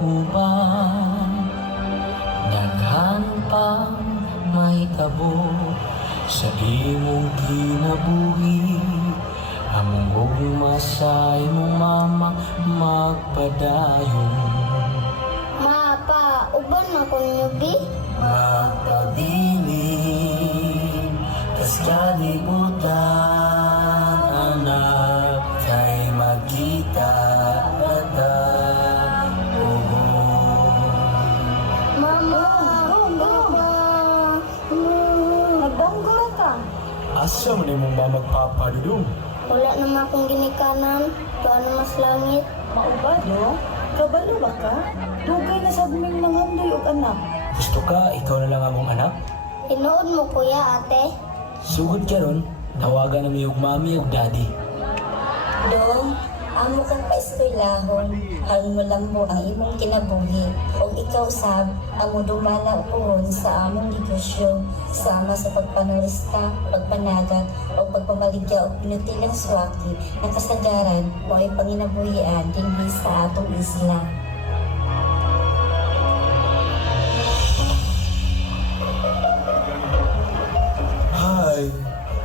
uban, daghan pang mahitabo sa imong kinabuhi. Among masay mo mama magpadayon, Mapa, uban na kong nyubi. magpabilin kas kalibutan, anak kay magkita rata. Mama, nagbonggo ka. Asa mo na mong mamagpapadudong? Wala naman akong ginikanan. Tuan na mas langit. Maubado? Kabalo ba ka? Dugay na sa aming nangandoy og anak. Gusto ka, ikaw na lang among anak? Tinuod mo kuya ate. Sugod ka ron, tawagan na yung mami o daddy. Dong, amo kang paeskwelahon, halin mo lang mo ang imong kinabuhi. O ikaw sab, amo dumala pohon sa among negosyo, sama sa pagpanalista, pagpanagat, o pagpamaligya o pinutilang swaki na kasagaran mo ay panginabuhian dinhi sa atong isla. Hay,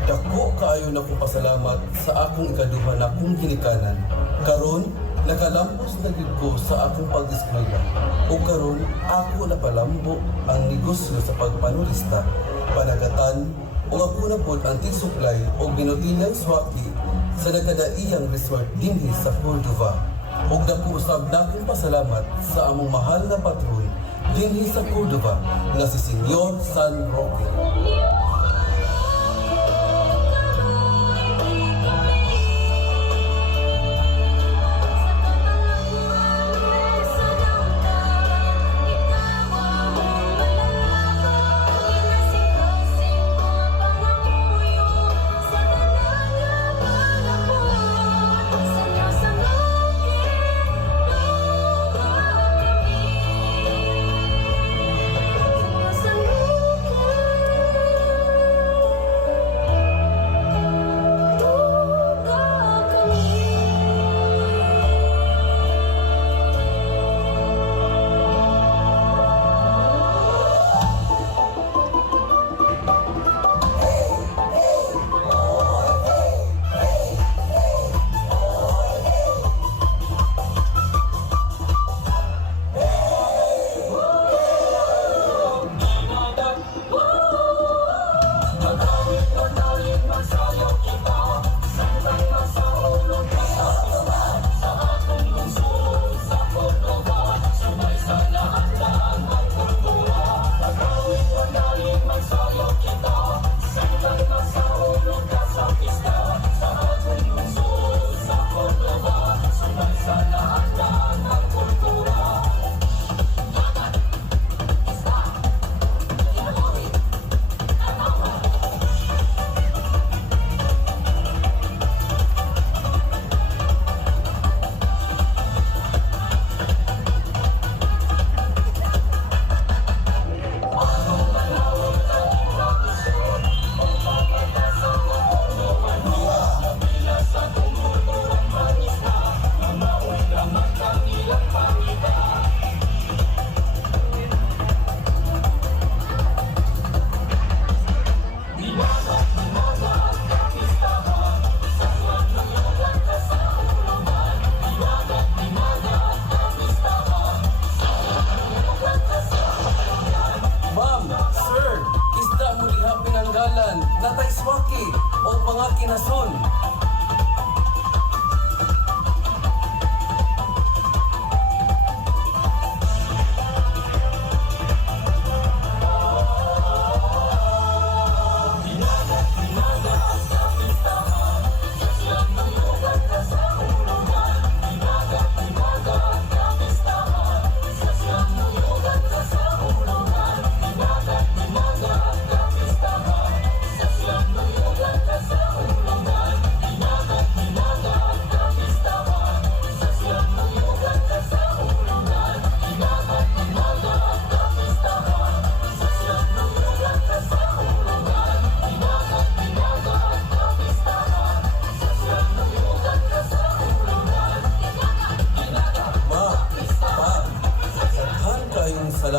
dako kaayo na kong pasalamat sa akong ikaduha na akong ginikanan. Karon, nakalampos na gid ko sa akong pag-eskwela. O karon, ako napalambo ang negosyo sa pagpanulista, panagatan, o ako na pod ang tig-supply o binutilang swaki sa nagkadaiyang resort dinhi sa Cordova. O dako usab na akong pasalamat sa among mahal na patron dinhi sa Cordova nga si Senyor San Roque.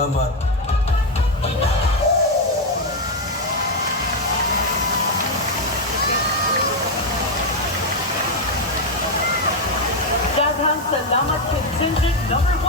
Salamat. Daghang salamat contingent number